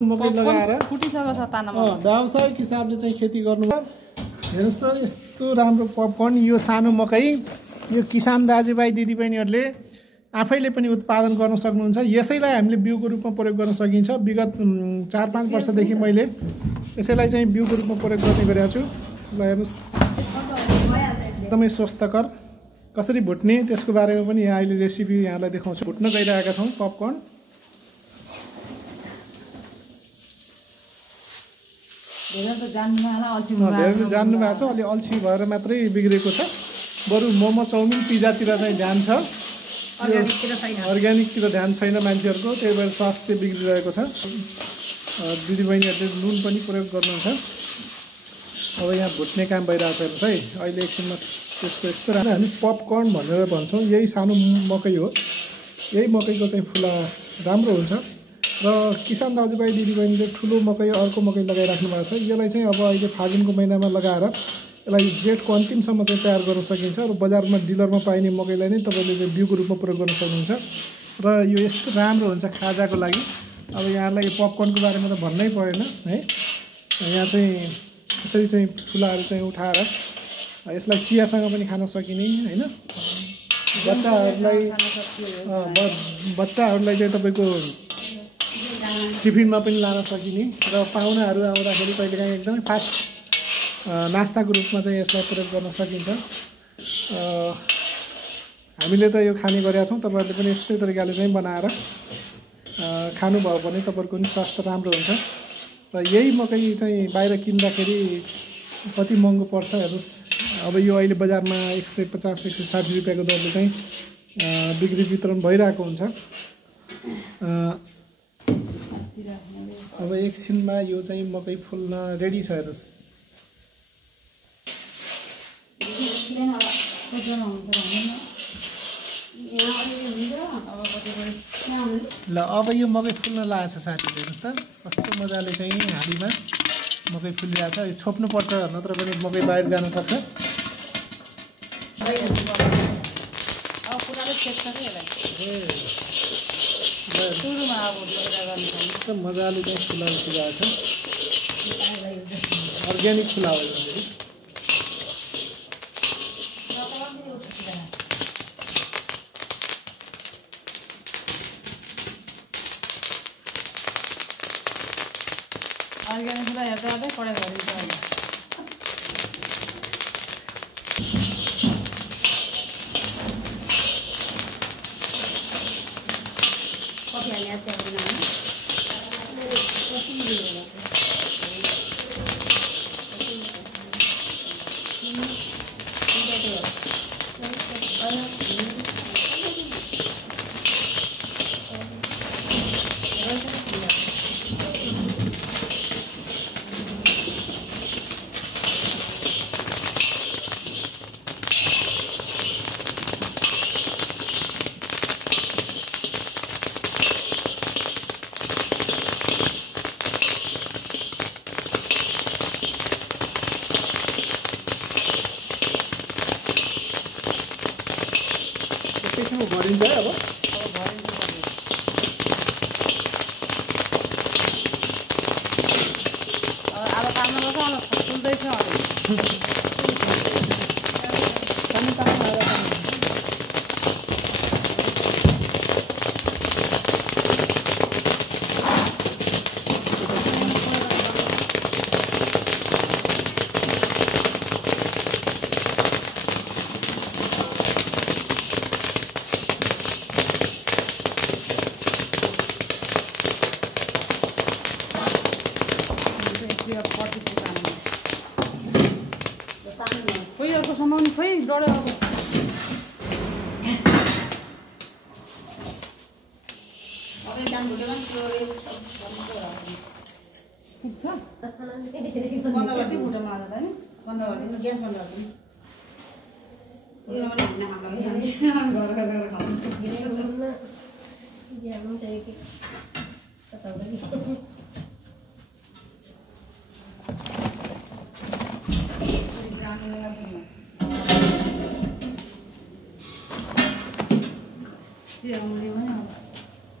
मकै लगाएर फुटिसक्यो छ तानामा व्यावसायिक हिसाबले चाहिँ खेती गर्नु हेर्नुस् त यस्तो राम्रो पपकर्न यो सानो मकै यो किसान दाजुभाइ दिदीबहिनीहरूले आफैले पनि उत्पादन गर्न सक्नुहुन्छ यसैलाई हामीले बिउको रूपमा प्रयोग गर्न सकिन्छ विगत 4-5 वर्षदेखि मैले यसैलाई चाहिँ बिउको रूपमा प्रयोग गर्ने गरेको छु ल हेर्नुस् एकदमै स्वस्थकर कसरी भुट्ने त्यसको बारेमा पनि यहाँ अहिले रेसिपी यहाँलाई देखाउँछु भुट्न गइरहेका छौँ पपकर्न धेरै जान्नु भएको छ अलि अल्छी भएर मात्रै बिग्रेको छ बरु मोमो चाउमिन पिज्जातिर चाहिँ ध्यान छ अर्ग्यानिकतिर ध्यान छैन मान्छेहरूको त्यही भएर स्वास्थ्य बिग्रिरहेको छ दिदीबहिनीहरूले नुन पनि प्रयोग गर्नुहुन्छ अब यहाँ भुट्ने काम भइरहेको छ हेर्नुहोस् है अहिले एकछिनमा त्यसको यस्तो राम्रो हामी पपकर्न भनेर भन्छौँ यही सानो मकै हो यही मकैको चाहिँ फुला राम्रो हुन्छ र किसान दाजुभाइ दिदीबहिनीले ठुलो मकै अर्को मकै लगाइराख्नु भएको छ यसलाई चाहिँ अब अहिले फागुनको महिनामा लगाएर यसलाई जेठको अन्तिमसम्म चाहिँ तयार गर्न सकिन्छ र बजारमा डिलरमा पाइने मकैलाई नै तपाईँले चाहिँ बिउको रूपमा प्रयोग गर्न सक्नुहुन्छ र यो यस्तो राम्रो हुन्छ खाजाको लागि अब यहाँलाई यो पपकर्नको बारेमा त भन्नै परेन है यहाँ चाहिँ यसरी चाहिँ फुलाहरू चाहिँ उठाएर यसलाई चियासँग पनि खान सकिने होइन बच्चाहरूलाई चाहिँ तपाईँको टिफिनमा पनि लान सकिने र पाहुनाहरू आउँदाखेरि कहिलेकाहीँ एकदमै फास्ट नास्ताको रूपमा चाहिँ यसलाई प्रयोग गर्न सकिन्छ हामीले त यो खाने गरेका छौँ तपाईँहरूले पनि यस्तै तरिकाले चाहिँ बनाएर खानुभयो भने तपाईँहरूको पनि स्वास्थ्य राम्रो हुन्छ र यही मकै चाहिँ बाहिर किन्दाखेरि कति महँगो पर्छ हेर्नुहोस् अब यो अहिले बजारमा 150-160 रुपियाँको दरले चाहिँ बिक्री वितरण भइरहेको हुन्छ अब एकछिनमा यो चाहिँ मकै फुल्न रेडी छ हेर्नुहोस् ल अब यो मकै फुल्न लागेको छ साथीहरू हेर्नुहोस् त कस्तो मजाले चाहिँ हाँडीमा मकै फुलिरहेको छ यो छोप्नुपर्छ नत्र पनि मकै बाहिर जान सक्छ मजाले चाहिँ फुलाउनु पुगेको छ अर्ग्यानिक फुला हो अर्ग्यानिक फुला हेर्दा हेर्दै पढाइ गरिन्छ भरिन्छ अब